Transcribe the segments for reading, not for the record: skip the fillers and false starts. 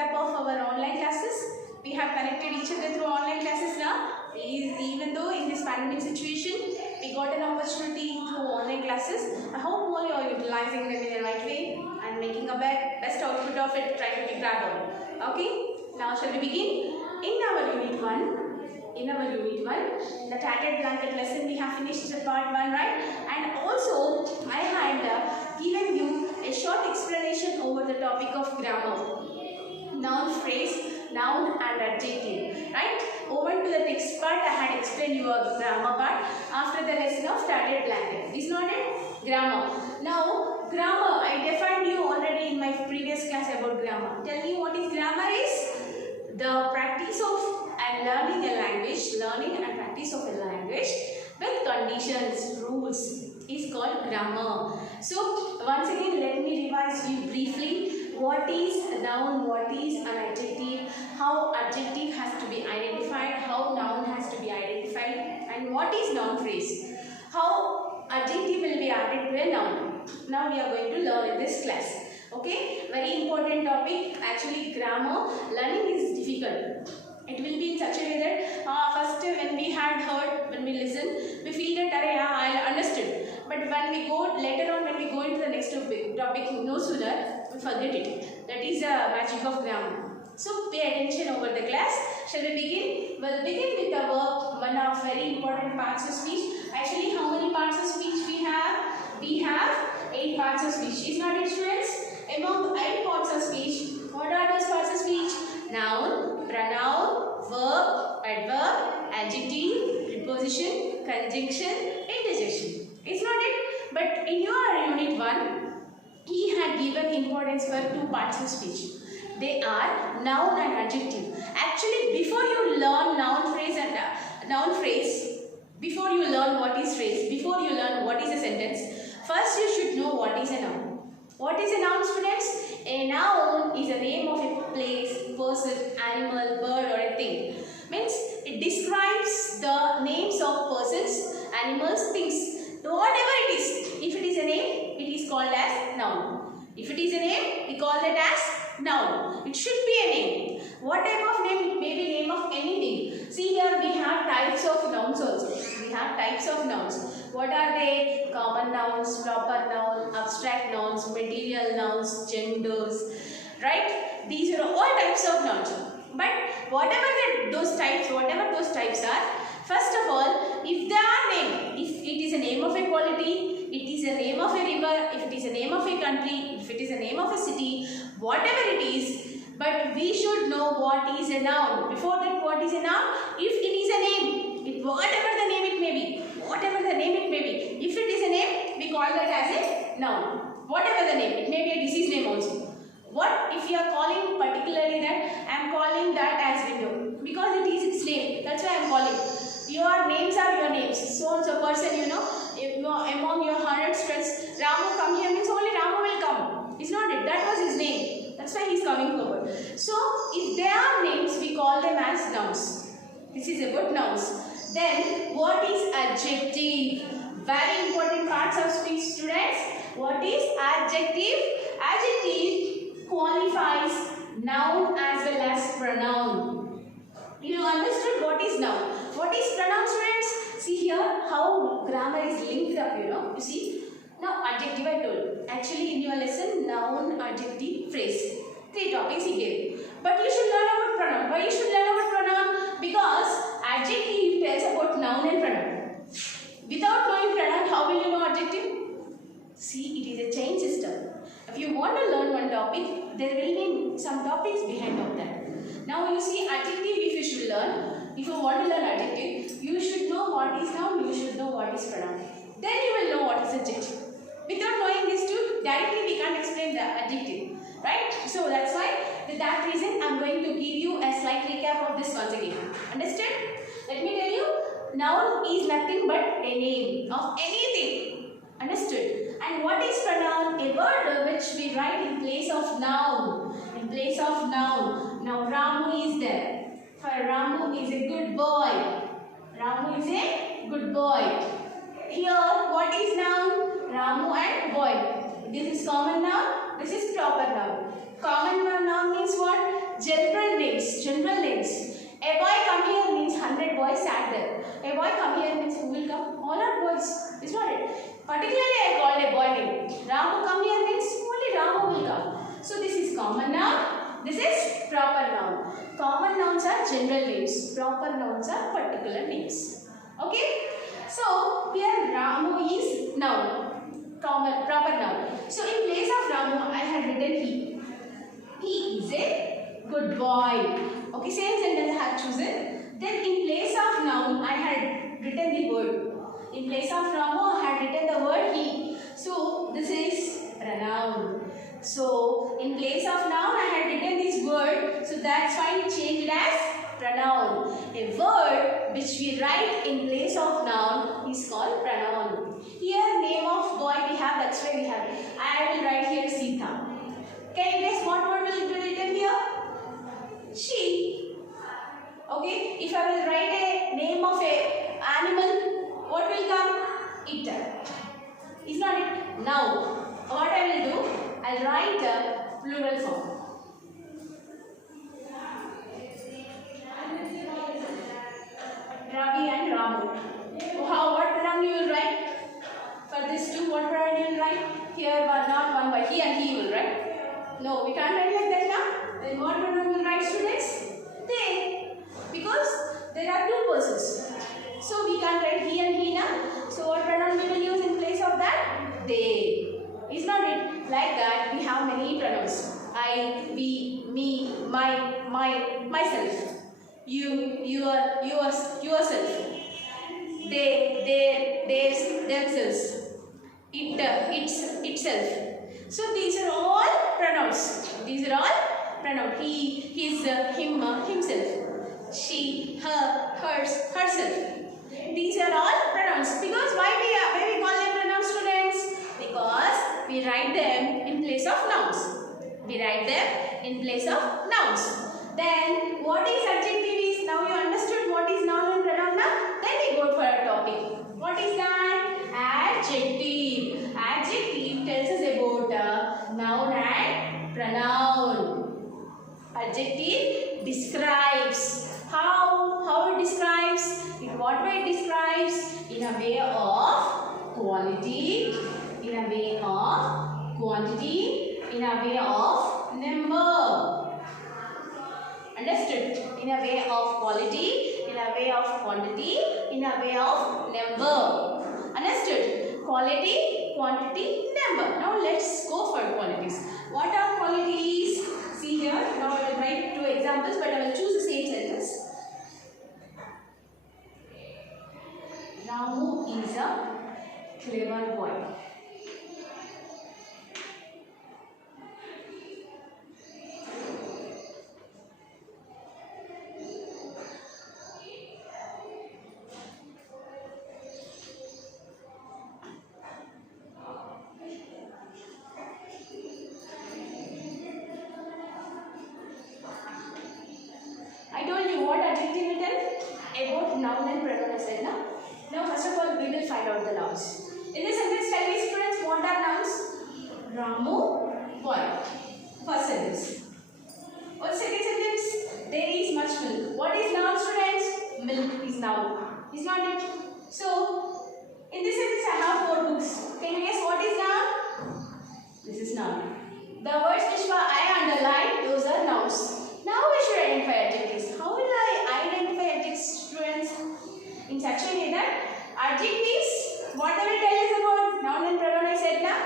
recap of our online classes. We have connected each other through online classes now. Even though in this pandemic situation, we got an opportunity through online classes. I hope all you are utilizing them in the right way and making a best output of it, trying to grab on. Okay, now shall we begin? In our unit 1, the tattered blanket lesson, we have finished the part 1, right? And also, I had given you a short explanation over the topic of grammar. Noun, phrase, noun and adjective, right? Over to the text part, I had explained your grammar part after the lesson of tattered blanket. Is not it? Grammar. Now, grammar, I defined you already in my previous class about grammar. Tell me what is grammar is? The practice of and learning a language, learning and practice of a language with conditions, rules is called grammar. So, once again, let me revise you briefly. What is a noun, what is an adjective, how adjective has to be identified, how noun has to be identified, and what is noun phrase. How adjective will be added to a noun. Now we are going to learn in this class. Okay, very important topic. Actually, grammar learning is difficult. It will be in such a way that first when we had heard, when we listen, we feel that I understood. But when we go later on, when we go into the next topic, no sooner we forget it. That is the magic of grammar. So pay attention over the class. Shall we begin? We'll begin with our one of very important parts of speech. Actually, how many parts of speech we have? We have 8 parts of speech. Is not it, students? Among the 8 parts of speech, what are those parts of speech? Noun, pronoun, verb, adverb, adjective, preposition, conjunction, interjection. It's not it? But in your unit 1, he had given importance for 2 parts of speech. They are noun and adjective. Actually, before you learn noun phrase, before you learn what is phrase, before you learn what is a sentence, first you should know what is a noun. What is a noun, students? A noun is a name of a place, person, animal, bird or a thing. Means it describes the names of persons, animals, things. So whatever it is, if it is a name, it is called as noun. If it is a name, we call that as noun. It should be a name. What type of name? It may be name of anything. See here we have types of nouns also. We have types of nouns. What are they? Common nouns, proper noun, abstract nouns, material nouns, genders, right? These are all types of nouns. But whatever those types are, first of all, if they are named, if it is a name of a quality, it is a name of a river, if it is a name of a country, if it is a name of a city, whatever it is, but we should know what is a noun. Before that, what is a noun? If it is a name, whatever the name it may be, if it is a name, we call that as a noun. Whatever the name, it may be a disease name also. What if you are calling particularly that, I am calling that as window, because it is its name, that's why I am calling. Your names are your names. So and so person, if you are among your 100 students, Ramu come here means only Ramu will come. It's not it, that was his name. That's why he is coming forward. So, if they are names, we call them as nouns. This is about nouns. Then, what is adjective? Very important parts of speech, students. What is adjective? Adjective qualifies noun as well as pronoun. You understood what is noun? What is pronoun, students? See here how grammar is linked up, You see? Now, adjective I told. Actually, in your lesson, noun, adjective, phrase. 3 topics he gave. But you should learn about pronoun. Why you should learn about pronoun? Because adjective tells about noun and pronoun. Without knowing pronoun, how will you know adjective? See, it is a chain system. If you want to learn one topic, there will be some topics behind of that. Now, you see adjective if you should learn. If you want to learn adjective, you should know what is noun, you should know what is pronoun. Then you will know what is adjective. Without knowing these two, directly we can't explain the adjective. Right? So that's why, with that reason, I am going to give you a slight recap of this once again. Understand? Let me tell you, noun is nothing but a name of anything. Understood? And what is pronoun? A word which we write in place of noun. In place of noun. Now Ramu is there. For Ramu is a good boy. Ramu is a good boy. Here, what is noun? Ramu and boy. This is common noun. This is proper noun. Common noun means what? general names. General names. A boy come here means 100 boys sat there. A boy come here means who will come? All are boys. Is not it? Particularly I called a boy name. Ramu come here means only Ramu will come. So this is common noun. This is proper noun. Common nouns are general names. Proper nouns are particular names. Okay? So here Ramu is noun. Common proper noun. So in place of Ramu I had written he. He is a good boy. Okay, same sentence I have chosen. Then in place of noun I had written the word. In place of Ramu I had written the word he. So this is pronoun. So in place of noun I had written this word. So that's why it changed as pronoun. A word which we write in place of noun is called pronoun. Here name of boy we have, that's why we have. I will write here Sita. Can you guess what word will be written here? She. Okay, if I will write a name of a animal, what will come? It. Is not it? Now, what I will do? I'll write a plural form. Ravi and Ramu. What pronoun you will write? For this two, what pronoun you will write? Here, not one by he and he will write. No, we can't write like that now. Then what pronoun will write, students? They. Because there are two persons. So we can't write he and he now. So what pronoun we will use in place of that? They. Is not it? Like that we have many pronouns. I, we, me, my, myself. You, yourself. They, theirs, themselves. It, itself. So these are all pronouns. These are all pronouns. He, his, him, himself. She, her, hers, herself. These are all pronouns. Because why we call them pronouns, students? Because we write them in place of nouns. We write them in place of nouns. Then what is adjective is? Now you understood what is noun and pronoun now? Then we go for a topic. What is that? Adjective. Adjective tells us about noun and pronoun. Adjective describes. How it describes? In what way it describes? In a way of quality, in a way of quantity, in a way of number. Understood? In a way of quality, in a way of quantity, in a way of number. Understood? Quality, quantity, number. Now let's go for qualities. What are qualities? See here. Now I will write two examples, but I will choose the same sentence. Ramu is a clever boy. I told you what adjective will tell about noun and pronoun I said now. Now first of all we will find out the nouns. In this sentence tell me students what are nouns? Ramu, boy. First sentence. What second sentence? There is much milk. What is noun, students? Milk is noun. Is not it? So in this sentence I have four books. Can you guess what is noun? This is noun. The words which I underlined, those are nouns. Now we should identify adjectives. How will I identify adjectives, students? In such a way that adjectives, what they will tell us about noun and pronoun I said now?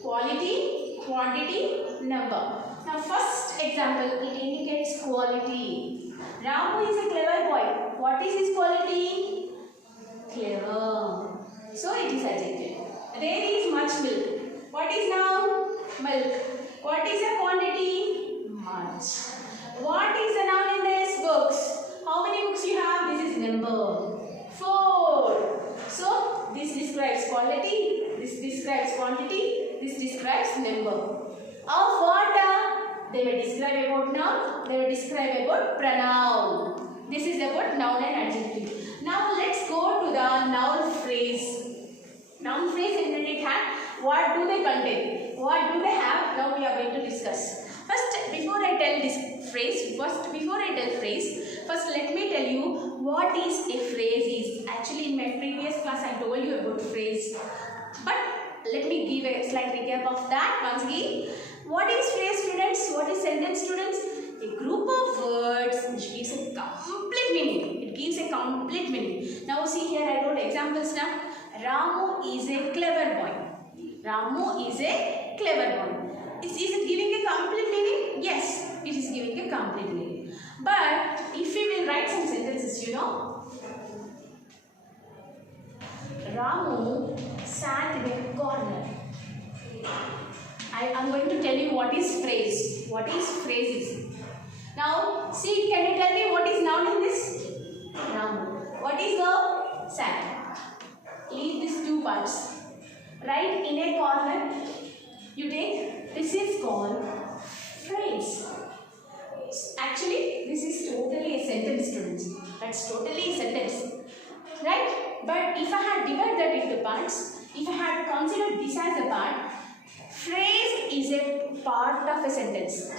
Quality, quantity, number. Now first example, it indicates quality. Ramu is a clever boy. What is his quality? Clever. So it is adjective. There is much milk. What is noun? Milk. What is the quantity? Much. What is the noun in this books? How many books you have? This is number 4. So this describes quality, this describes quantity, this describes number. Of what? They will describe about noun, they will describe about pronoun. This is about noun and adjective. Now let's go to the noun phrase. Noun phrase in it have what do they contain? What do they have? Now we are going to discuss. Before I tell phrase, first let me tell you what is a phrase is. Actually, in my previous class, I told you about phrase. But let me give a slight recap of that once again. What is phrase, students? What is sentence, students? A group of words which gives a complete meaning. It gives a complete meaning. Now see here, I wrote examples now. Ramu is a clever boy. Ramu is a clever boy. Is it giving a complete meaning? Yes, it is giving a complete meaning. But if we will write some sentences, you know. Ramu sat in a corner. I am going to tell you what is phrase. What is phrases? Now, see, can you tell me what is noun in this? Ramu. What is verb? Sat. Leave these two parts. Right in a corner, you take, this is called phrase. Actually, this is totally a sentence, students. That's totally a sentence. Right? But if I had divided that into parts, if I had considered this as a part, phrase is a part of a sentence.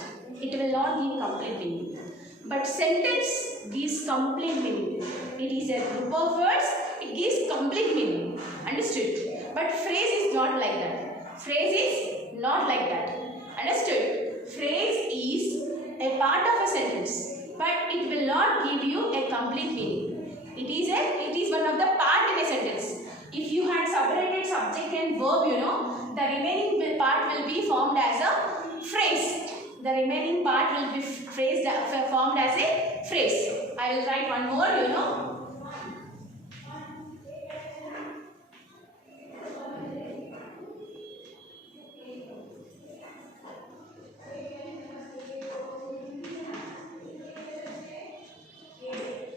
It will not give complete meaning. But sentence gives complete meaning. It is a group of words, it gives complete meaning. Understood? But phrase is not like that. Phrase is not like that. Understood? Phrase is a part of a sentence, but it will not give you a complete meaning. It is one of the part in a sentence. If you had separated subject and verb, you know, the remaining part will be formed as a phrase. The remaining part will be formed as a phrase. I will write one more, you know.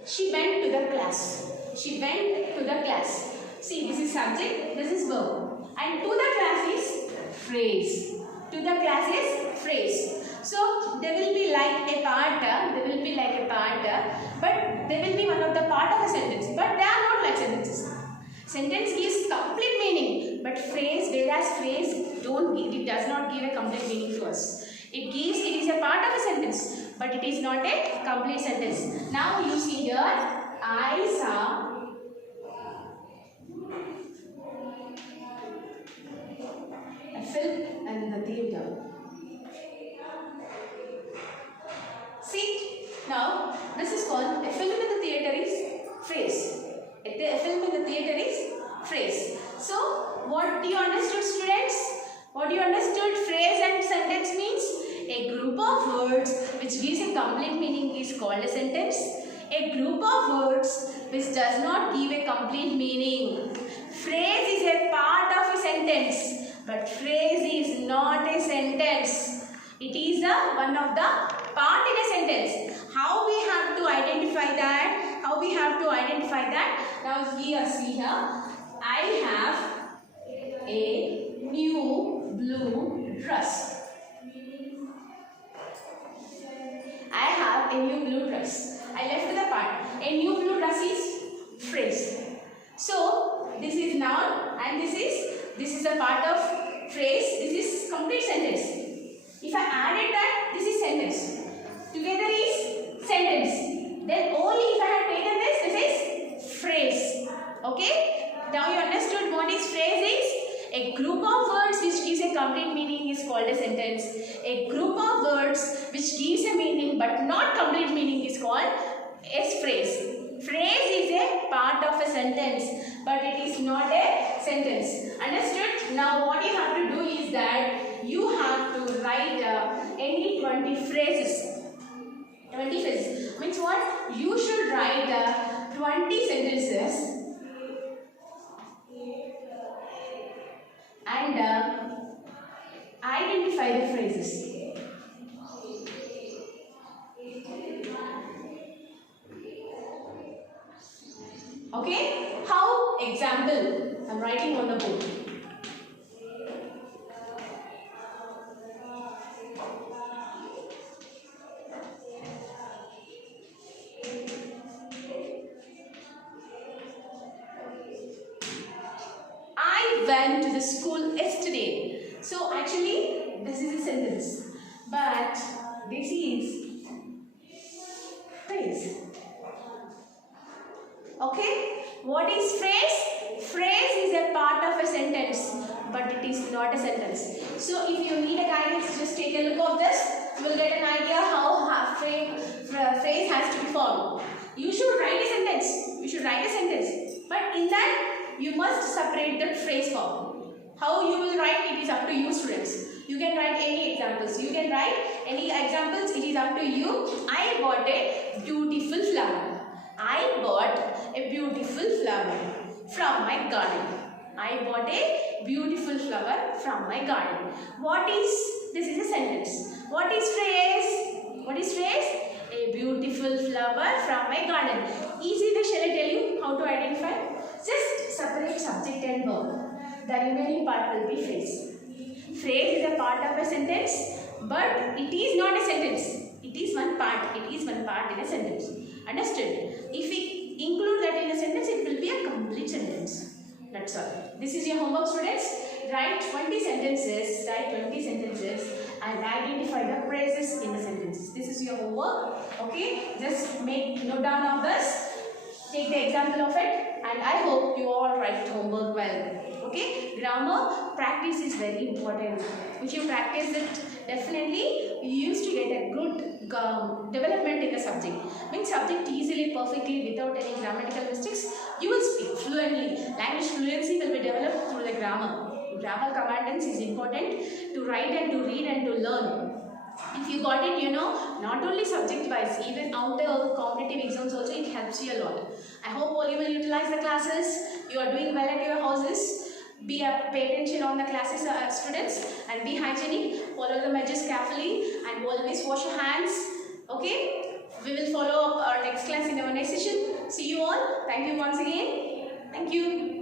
She went to the class. She went to the class. See, this is subject, this is verb. And to the class is phrase. To the class is phrase. So, there will be like a part, but they will be one of the part of a sentence. But they are not like sentences. Sentence gives complete meaning, but whereas phrase it does not give a complete meaning to us. It is a part of a sentence, but it is not a complete sentence. Now you see here, I saw a film in the theatre. See, now this is called a film in the theatre is phrase. A film in the theatre is phrase. So, what do you understood, students? What do you understood phrase and sentence means? A group of words which gives a complete meaning is called a sentence. A group of words which does not give a complete meaning. Phrase is a part of a sentence, but phrase is not a sentence. It is one of the part in a sentence. How we have to identify that? Now here, see here. I have a new blue dress. I have a new blue dress. I left the part. A new blue dress is phrase. So this is noun and this is a part of phrase. This is complete sentence. If I added that, this is sentence. Together is sentence. Then only if I had taken this is phrase. Okay? Now you understood what is phrase is? A group of words which gives a complete meaning is called a sentence. A group of words which gives a meaning but not complete meaning is called a phrase. Phrase is a part of a sentence, but it is not a sentence. Understood? Now what you have to do is that you have to write any 20 phrases. 20 phrases. Means what? You should write 20 sentences and identify the phrases. Okay? How? Example. I am writing on the board. I went to the school yesterday. So actually, this is a sentence. but this is phrase. Okay, what is phrase? Phrase is a part of a sentence, but it is not a sentence. So if you need a guidance, just take a look of this. You will get an idea how phrase has to be formed. You should write a sentence. You should write a sentence, but in that you must separate the phrase form. How you will write, it is up to you, students. You can write any examples. You can write any examples. It is up to you. I bought a beautiful flower. I bought a beautiful flower from my garden. I bought a beautiful flower from my garden. What is, this is a sentence. What is phrase? What is phrase? A beautiful flower from my garden. Easy, shall I tell you how to identify? Just separate subject and verb. The remaining part will be phrase. Phrase is a part of a sentence, but it is not a sentence. It is one part. It is one part in a sentence. Understood? If we include that in a sentence, it will be a complete sentence. That's all. This is your homework, students. Write 20 sentences. Write 20 sentences and identify the phrases in the sentences. This is your homework. Okay? Just note down of this. Take the example of it, and I hope you all write homework well. Okay? Grammar practice is very important. If you practice it, definitely you used to get a good development in the subject. Means subject easily, perfectly, without any grammatical mistakes, you will speak fluently. Language fluency will be developed through the grammar. Grammar commandance is important to write and to read and to learn. If you got it, not only subject wise, even outer competitive exams also, it helps you a lot. I hope all you will utilize the classes. You are doing well at your houses. Pay attention on the classes, students, and be hygienic. Follow the measures carefully and always wash your hands. Okay? We will follow up our next class in our next session. See you all. Thank you once again. Thank you.